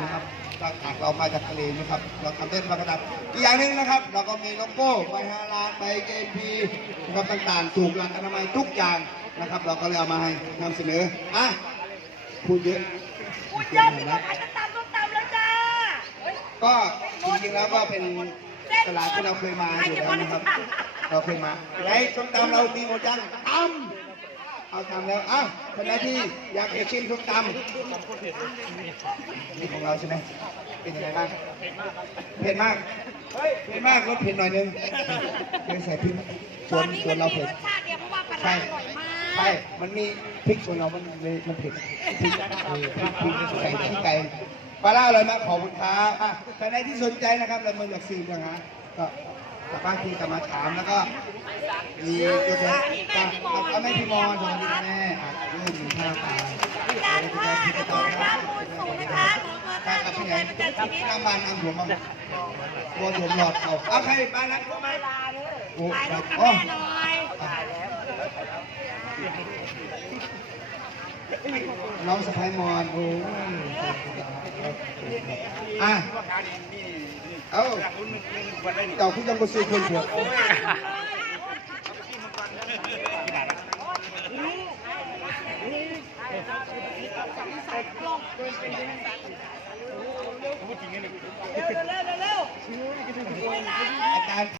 นะครับหลักฐานเรามาจากทะเลนะครับ เราทำได้มากระดับอีกอย่างหนึ่งนะครับ เราก็มีโลโก้ใบฮาลาลใบเกมพีนะครับต่างๆถูกหลักอนามัยทุกอย่างนะครับ เราก็เลยเอามาให้นำเสนออะพูดเยอะพูดเยอะพี่น้องใครจะตำต้องตำแล้วจ้าเฮ้ยก็จริงๆแล้วก็เป็นตลาดที่เราเคยมาอยู่แล้วนะครับเราเคยมาไอ้ส้มตำเราดีหมดยังตำ เอาทำแล้วอ้าวคนไหนที่อยากจะชิมส้มตำนี่ของเราใช่ไหมเป็นยังไงบ้างเผ็ดมากเฮ้ยเผ็ดมากลดเผ็ดหน่อยนึงเคยใส่พริกส่ตวอนนนี้ส่วมันนเรามีเผ็ด รสชาติเดียวเพราะว่าปลาใช่ร้าอร่อยมากใช่ มันมีพริกส่วนเรา มันเลยมันเผ็ดพริกเออพริกพริกไก่พริกไก่ปลาล่าเลยมากขอบคุณครับอะใครที่สนใจนะครับ เรามาจากซื้อนะฮะก็สามารถที่จะมาถามแล้วก็มีตัวแทนจากเอา แม่พี่มอสวัสดีแม่อะเริ่มมีข้าวปลาจานผ้าอกข้ามมูลสูงนะคะหรือว่าข้าทางกับลงใหญ่ประจำชีวิตน้ำมันอังหัวมันบัวสวหลอดเอาเอาใครปลานะเข้ามาโอ้ถ่ายรูปกับแม่หน่อยน้องสะพายมอนโอ้อะเอาเจ้าผู้ยังบ่ซื้อคนเถอะเร็ว เร็วเร็วอาจารย์